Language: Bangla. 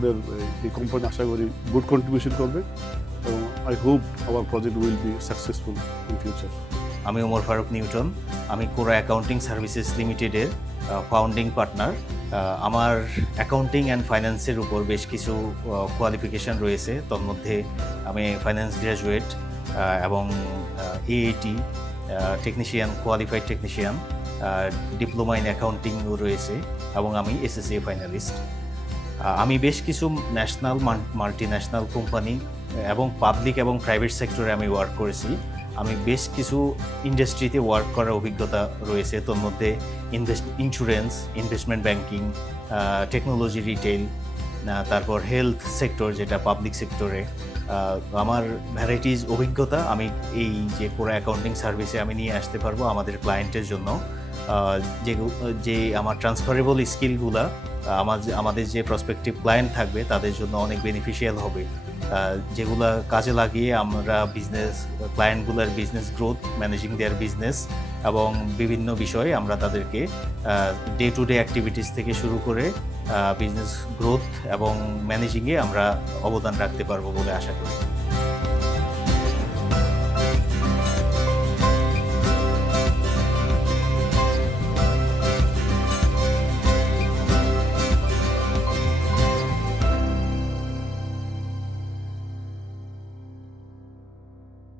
আমাদের এই কোম্পানি আশা করি গুড কন্ট্রিবিউশন করবে এবং I hope our project will be successful in future. আমি ওমর ফারুক নিউটন, আমি কোরা অ্যাকাউন্টিং সার্ভিসেস লিমিটেডের ফাউন্ডিং পার্টনার। আমার অ্যাকাউন্টিং অ্যান্ড ফাইন্যান্সের উপর বেশ কিছু কোয়ালিফিকেশান রয়েছে। তোর মধ্যে আমি ফাইন্যান্স গ্র্যাজুয়েট এবং AAT technician, qualified technician, diploma in অ্যাকাউন্টিংও রয়েছে এবং আমি এসএসসি ফাইনালিস্ট। আমি বেশ কিছু ন্যাশনাল, মাল্টিন্যাশনাল কোম্পানি এবং পাবলিক এবং প্রাইভেট সেক্টরে আমি ওয়ার্ক করেছি। আমি বেশ কিছু ইন্ডাস্ট্রিতে ওয়ার্ক করার অভিজ্ঞতা রয়েছে। তোর মধ্যে insurance, investment banking, technology retail, তারপর হেলথ সেক্টর যেটা পাবলিক সেক্টরে। আমার ভ্যারাইটিস অভিজ্ঞতা আমি এই যে কোরা অ্যাকাউন্টিং সার্ভিসে আমি নিয়ে আসতে পারবো আমাদের ক্লায়েন্টের জন্য। যে আমার ট্রান্সফারেবল স্কিলগুলা আমাদের যে প্রসপেক্টিভ ক্লায়েন্ট থাকবে তাদের জন্য অনেক বেনিফিশিয়াল হবে, যেগুলা কাজে লাগিয়ে আমরা ক্লায়েন্টগুলোর business growth, managing their business এবং বিভিন্ন বিষয়ে আমরা তাদেরকে ডে টু ডে অ্যাক্টিভিটিস থেকে শুরু করে বিজনেস গ্রোথ এবং ম্যানেজিংয়ে আমরা অবদান রাখতে পারবো বলে আশা করি।